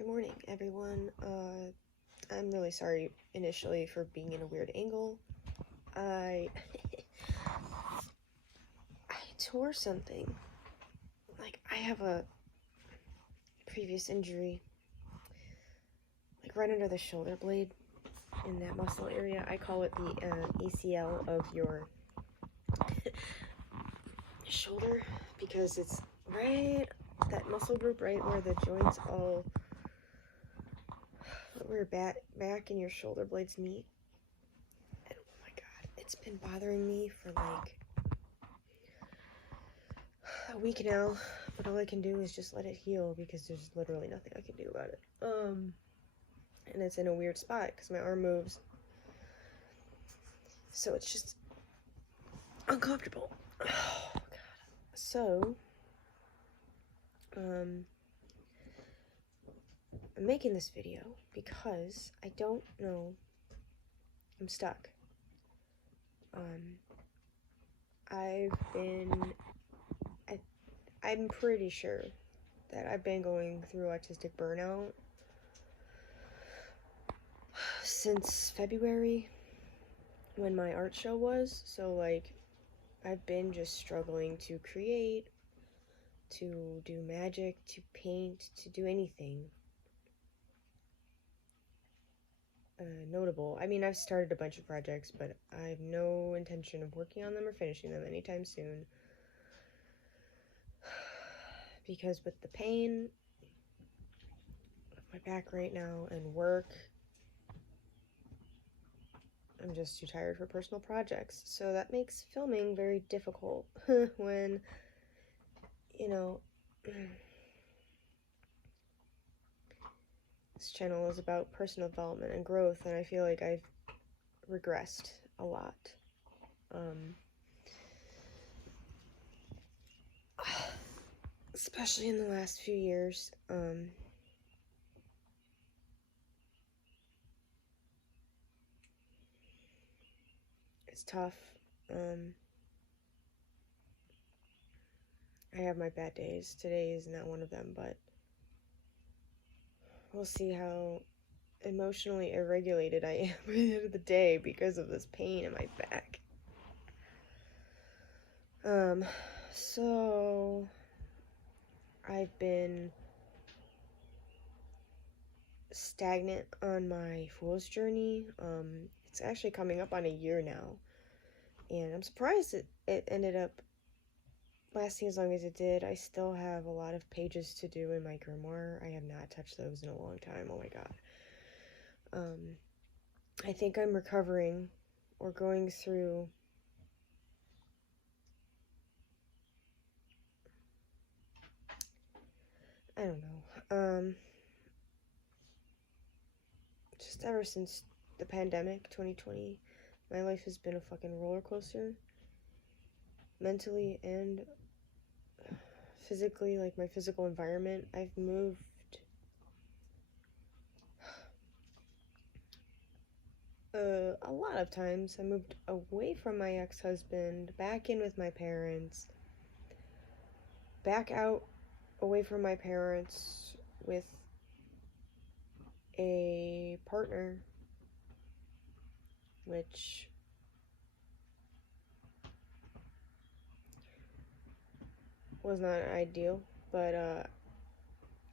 Good morning, everyone. I'm really sorry initially for being in a weird angle. I I tore something. I have a previous injury, right under the shoulder blade in that muscle area. I call it the ACL of your shoulder because it's right that muscle group right where the joints all where back and your shoulder blades meet. And oh my god, it's been bothering me for a week now, but all I can do is just let it heal because there's literally nothing I can do about it. And it's in a weird spot because my arm moves, so it's just uncomfortable. Oh god. So I'm making this video because I don't know. I'm stuck. I'm pretty sure that I've been going through autistic burnout since February when my art show was. So I've been just struggling to create, to do magic, to paint, to do anything notable. I mean, I've started a bunch of projects, but I have no intention of working on them or finishing them anytime soon. Because with the pain of my back right now and work, I'm just too tired for personal projects. So that makes filming very difficult when, this channel is about personal development and growth, and I feel like I've regressed a lot. Especially in the last few years. It's tough. I have my bad days. Today is not one of them, but we'll see how emotionally irregulated I am by the end of the day because of this pain in my back. So I've been stagnant on my Fool's Journey. It's actually coming up on a year now, and I'm surprised it ended up lasting as long as it did. I still have a lot of pages to do in my grimoire. I have not touched those in a long time. Oh my god. I think I'm recovering or going through I don't know. Just ever since the pandemic, 2020, my life has been a fucking roller coaster. Mentally and physically, my physical environment. I've moved a lot of times. I moved away from my ex-husband, back in with my parents, back out away from my parents with a partner, which was not ideal, but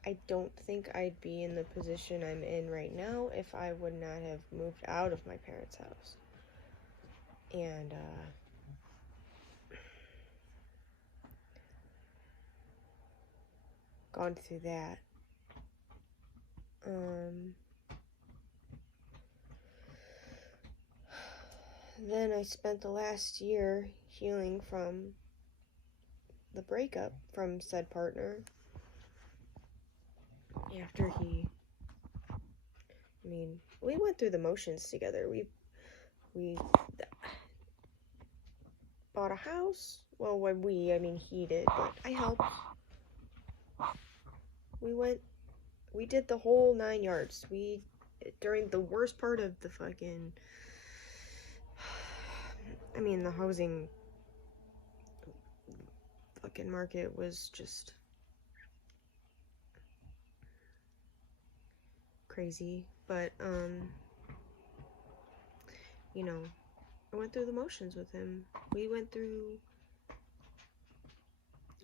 I don't think I'd be in the position I'm in right now if I would not have moved out of my parents' house. And gone through that. Then I spent the last year healing from the breakup from said partner. After we went through the motions together. We bought a house. Well, when he did, but I helped. We did the whole 9 yards. During the worst part of the fucking, the housing fucking market was just crazy, but, you know, I went through the motions with him. We went through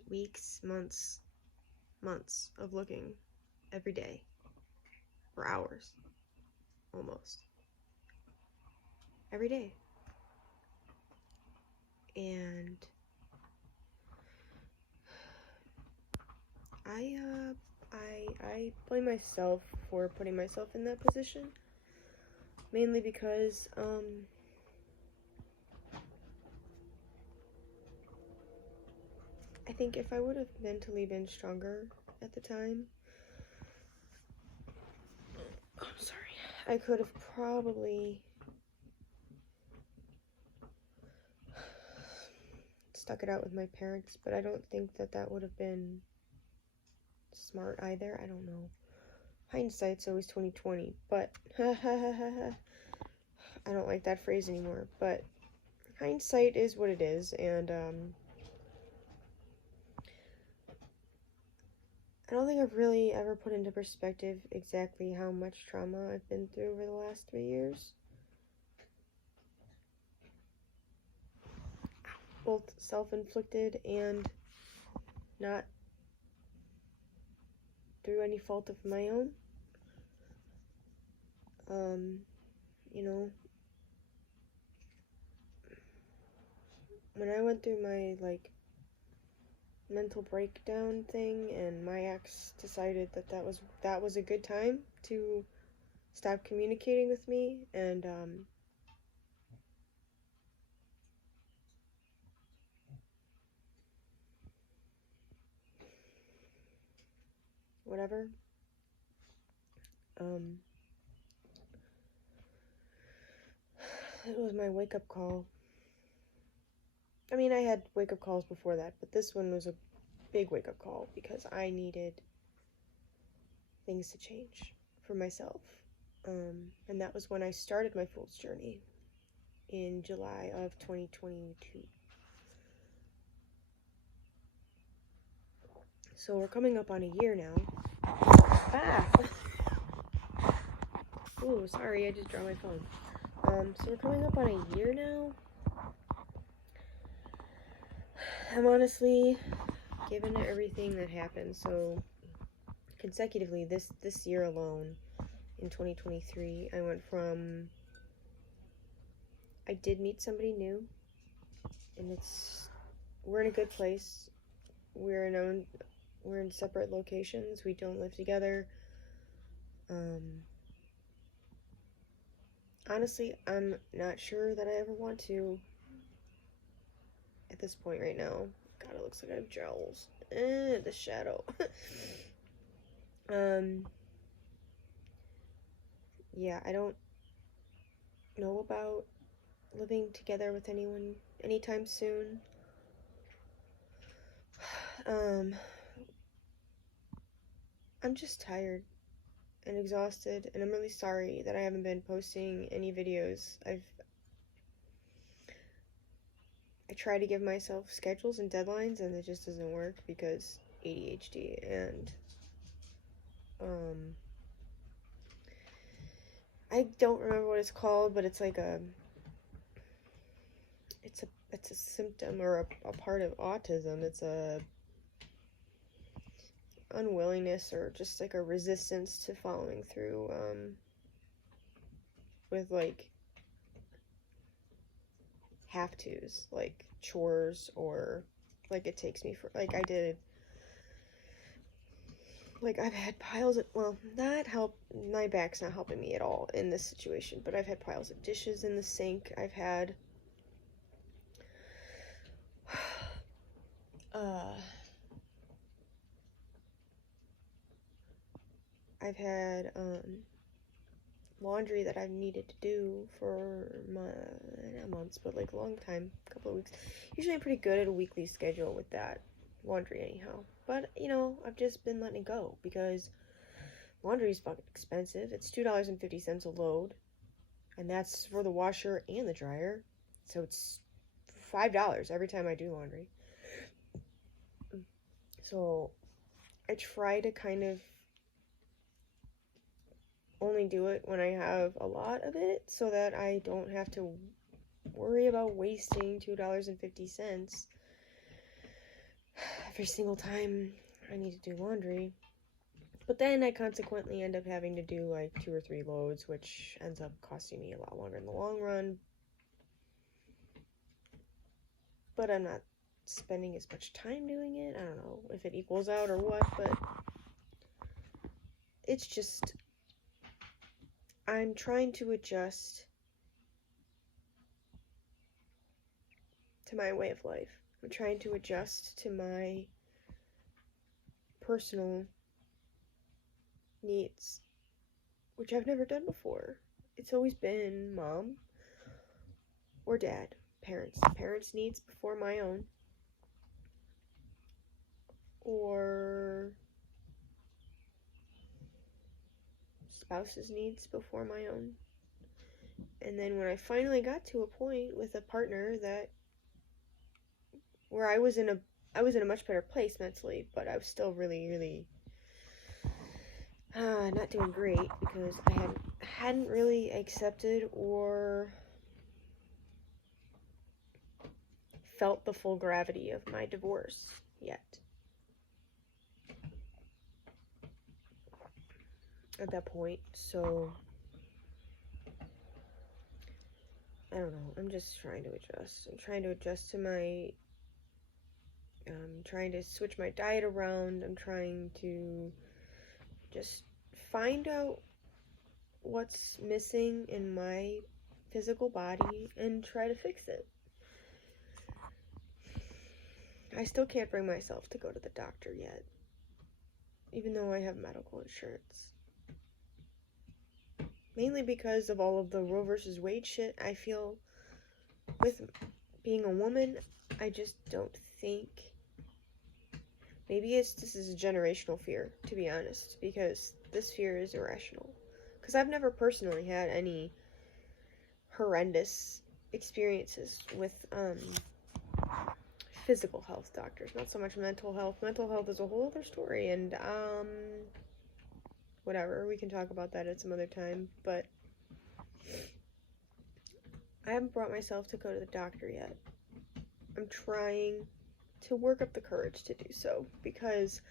weeks, months of looking every day for hours, almost every day. And I blame myself for putting myself in that position, mainly because I think if I would have mentally been stronger at the time, I'm sorry, I could have probably stuck it out with my parents, but I don't think that would have been smart either. I don't know. Hindsight's always 20/20, but I don't like that phrase anymore, but hindsight is what it is, and I don't think I've really ever put into perspective exactly how much trauma I've been through over the last 3 years. Both self-inflicted and not through any fault of my own. You know, when I went through my, like, mental breakdown thing, and my ex decided that was a good time to stop communicating with me, and whatever. It was my wake-up call. I mean, I had wake-up calls before that, but this one was a big wake-up call because I needed things to change for myself. And that was when I started my Fool's Journey in July of 2022. So we're coming up on a year now. Ah! Ooh, sorry, I just dropped my phone. So we're coming up on a year now. I'm honestly, given everything that happened, so consecutively this year alone, in 2023, I went from, I did meet somebody new, and we're in a good place. We're in separate locations. We don't live together. Honestly, I'm not sure that I ever want to at this point right now. God, it looks like I have jowls. The shadow. Yeah, I don't know about living together with anyone anytime soon. I'm just tired and exhausted, and I'm really sorry that I haven't been posting any videos. I try to give myself schedules and deadlines, and it just doesn't work because ADHD, and I don't remember what it's called, but it's like it's a symptom or a part of autism. It's a unwillingness or just like a resistance to following through with like have tos, like chores, or like it takes me for, like I did, like I've had piles of, well, my back's not helping me at all in this situation, but I've had piles of dishes in the sink. I've had laundry that I've needed to do for not months, but like a long time, a couple of weeks. Usually I'm pretty good at a weekly schedule with that laundry anyhow. But, you know, I've just been letting it go because laundry is fucking expensive. It's $2.50 a load, and that's for the washer and the dryer. So it's $5 every time I do laundry. So I try to kind of only do it when I have a lot of it so that I don't have to worry about wasting $2.50 every single time I need to do laundry. But then I consequently end up having to do like 2 or 3 loads, which ends up costing me a lot longer in the long run. But I'm not spending as much time doing it. I don't know if it equals out or what, but it's just, I'm trying to adjust to my way of life. I'm trying to adjust to my personal needs, which I've never done before. It's always been mom or dad, parents' needs before my own, or spouse's needs before my own. And then when I finally got to a point with a partner that where I was in a much better place mentally, but I was still really not doing great because I hadn't really accepted or felt the full gravity of my divorce yet. At that point, so I don't know, I'm just trying to adjust. I'm trying to adjust to my, trying to switch my diet around. I'm trying to just find out what's missing in my physical body and try to fix it. I still can't bring myself to go to the doctor yet, even though I have medical insurance. Mainly because of all of the Roe versus Wade shit. I feel with being a woman, I just don't think, maybe this is a generational fear, to be honest, because this fear is irrational. Because I've never personally had any horrendous experiences with physical health doctors, not so much mental health. Mental health is a whole other story, and whatever, we can talk about that at some other time, but I haven't brought myself to go to the doctor yet. I'm trying to work up the courage to do so, because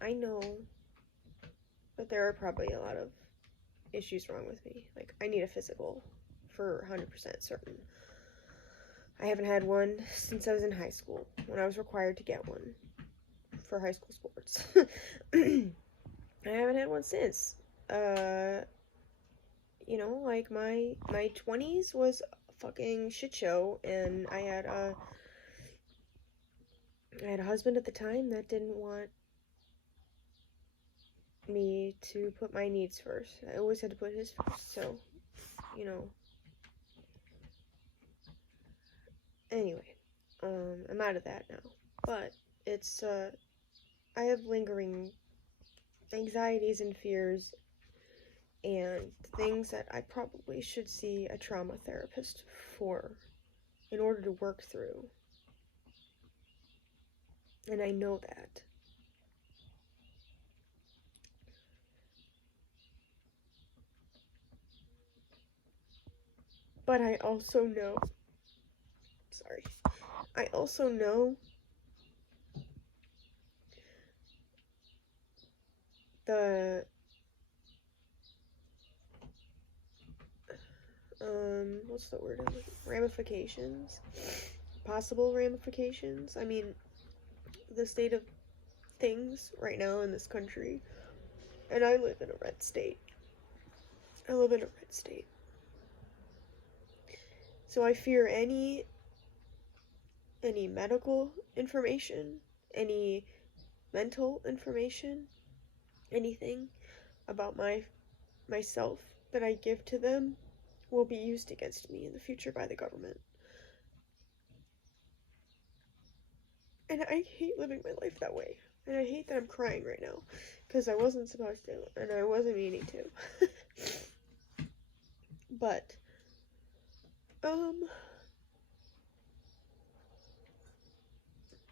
I know that there are probably a lot of issues wrong with me. Like, I need a physical for 100% certain. I haven't had one since I was in high school, when I was required to get one for high school sports. I haven't had one since. You know, like my 20s was a fucking shit show, and I had a husband at the time that didn't want me to put my needs first. I always had to put his first, so, you know. Anyway, I'm out of that now, but it's, I have lingering anxieties and fears and things that I probably should see a trauma therapist for in order to work through. And I know that. But I also know the what's the word? Ramifications? Possible ramifications? I mean, the state of things right now in this country, and I live in a red state. So I fear any medical information, any mental information, anything about myself that I give to them will be used against me in the future by the government. And I hate living my life that way. And I hate that I'm crying right now, because I wasn't supposed to, and I wasn't meaning to. But,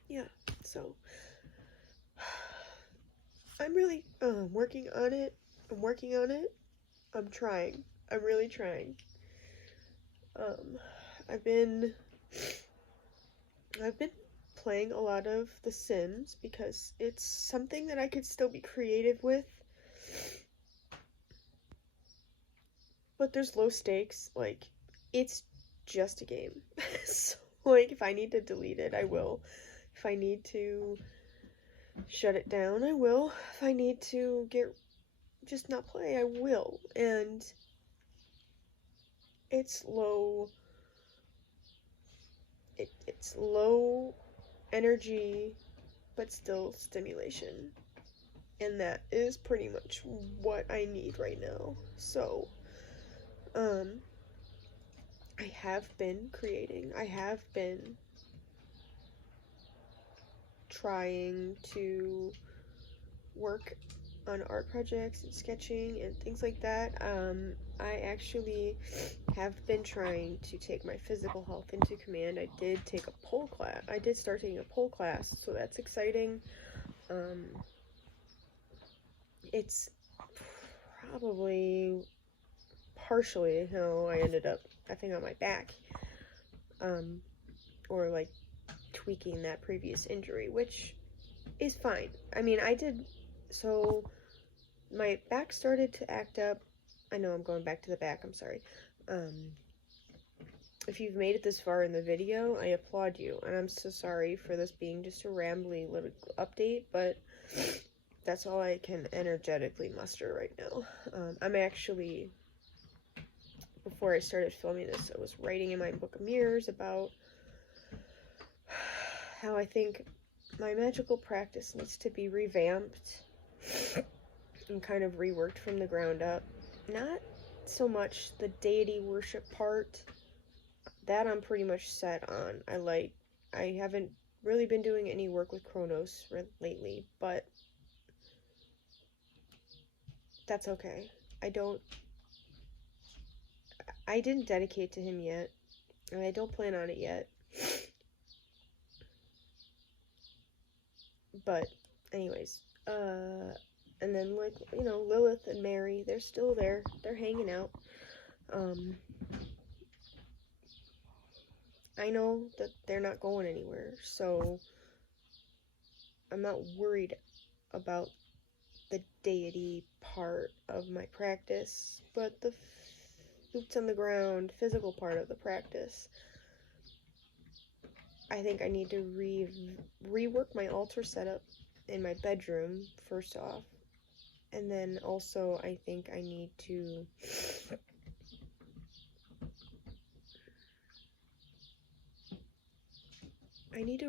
yeah, so, I'm really, working on it. I'm trying. I'm really trying. Um, I've been I've been playing a lot of The Sims because it's something that I could still be creative with, but there's low stakes. Like, it's just a game. So, like, if I need to delete it, I will. If I need to shut it down, I will. If I need to just not play, I will. And it's it's low energy, but still stimulation. And that is pretty much what I need right now. So, um, I have been creating. I have been trying to work on art projects and sketching and things like that. I actually have been trying to take my physical health into command. I did take a pole class. I did start taking a pole class, so that's exciting. It's probably partially how I ended up effing on my back, or like tweaking that previous injury, which is fine. I mean, so my back started to act up. I know I'm going back to the back, I'm sorry. If you've made it this far in the video, I applaud you, and I'm so sorry for this being just a rambly little update, but that's all I can energetically muster right now. I'm actually, before I started filming this, I was writing in my book of mirrors about how I think my magical practice needs to be revamped and kind of reworked from the ground up. Not so much the deity worship part. That I'm pretty much set on. I haven't really been doing any work with Kronos lately, but that's okay. I didn't dedicate to him yet, and I don't plan on it yet. But anyways, and then, like, you know, Lilith and Mary, they're still there. They're hanging out. I know that they're not going anywhere, so I'm not worried about the deity part of my practice, but the boots on the ground, physical part of the practice, I think I need to rework my altar setup in my bedroom, first off. And then also, I think I need to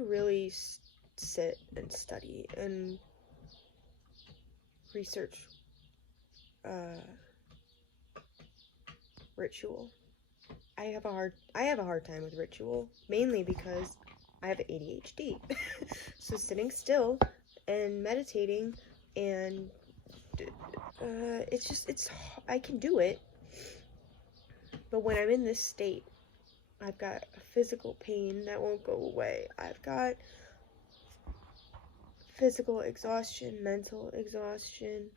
really sit and study and research ritual. I have a hard time with ritual, mainly because I have ADHD. So sitting still and meditating and I can do it, but when I'm in this state, I've got a physical pain that won't go away. I've got physical exhaustion, mental exhaustion.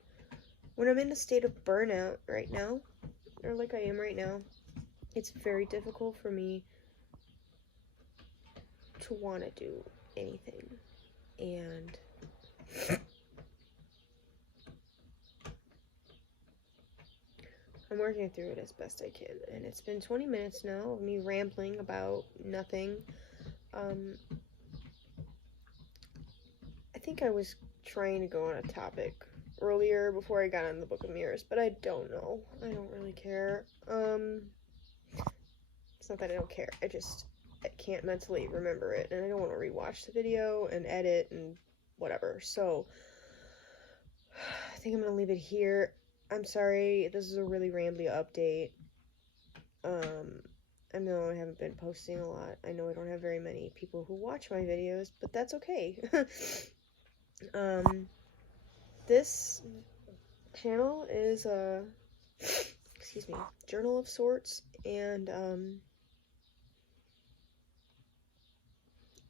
When I'm in a state of burnout right now, or like I am right now, it's very difficult for me to want to do anything. And I'm working through it as best I can. And it's been 20 minutes now of me rambling about nothing. I think I was trying to go on a topic earlier before I got on the Book of Mirrors, but I don't know. I don't really care. It's not that I don't care. I can't mentally remember it, and I don't want to rewatch the video and edit and whatever. So I think I'm gonna leave it here. I'm sorry, this is a really rambly update. I know I haven't been posting a lot. I know I don't have very many people who watch my videos, but that's okay. This channel is a journal of sorts, and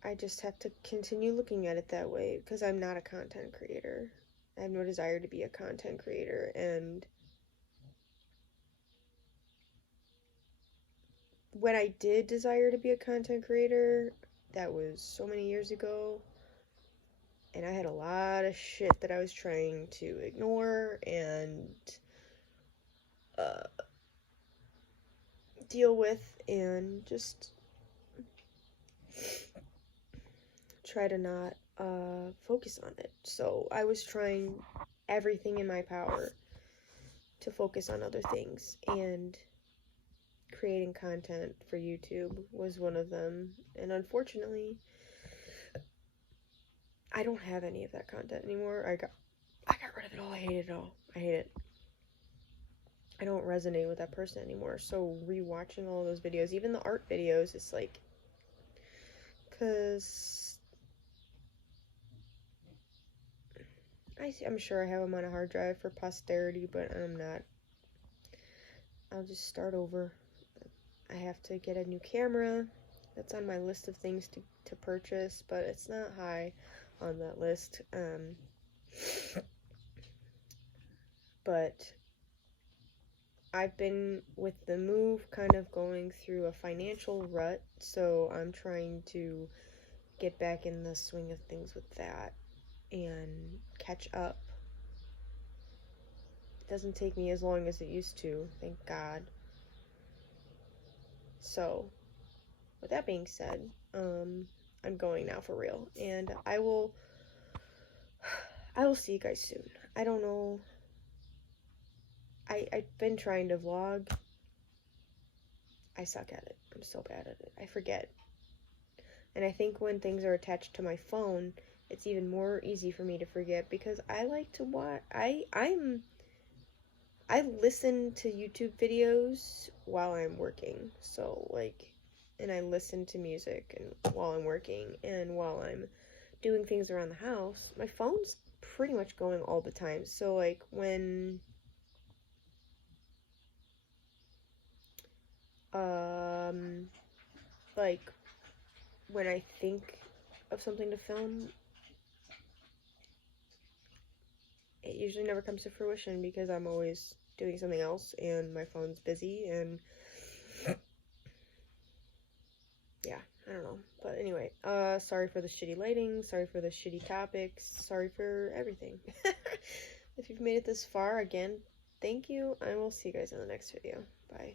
I just have to continue looking at it that way because I'm not a content creator. I have no desire to be a content creator, and when I did desire to be a content creator, that was so many years ago, and I had a lot of shit that I was trying to ignore and uh, deal with, and just try to not focus on it. So I was trying everything in my power to focus on other things, and creating content for YouTube was one of them. And unfortunately, I don't have any of that content anymore. I got rid of it all. I hate it all. I hate it. I don't resonate with that person anymore. So rewatching all those videos, even the art videos, it's like, cause I'm sure I have them on a hard drive for posterity, but I'm not. I'll just start over. I have to get a new camera. That's on my list of things to purchase, but it's not high on that list. But I've been, with the move, kind of going through a financial rut, so I'm trying to get back in the swing of things with that and catch up. It doesn't take me as long as it used to, thank God. So, with that being said, I'm going now for real, and I will see you guys soon. I don't know. I've been trying to vlog. I suck at it. I'm so bad at it. I forget. And I think when things are attached to my phone, it's even more easy for me to forget, because I like to watch. I listen to YouTube videos while I'm working. So like, and I listen to music and while I'm working, and while I'm doing things around the house, my phone's pretty much going all the time. So like um like when I think of something to film, it usually never comes to fruition because I'm always doing something else and my phone's busy, and yeah, I don't know. But anyway, sorry for the shitty lighting, sorry for the shitty topics, sorry for everything. If you've made it this far, again, thank you. I will see you guys in the next video. Bye.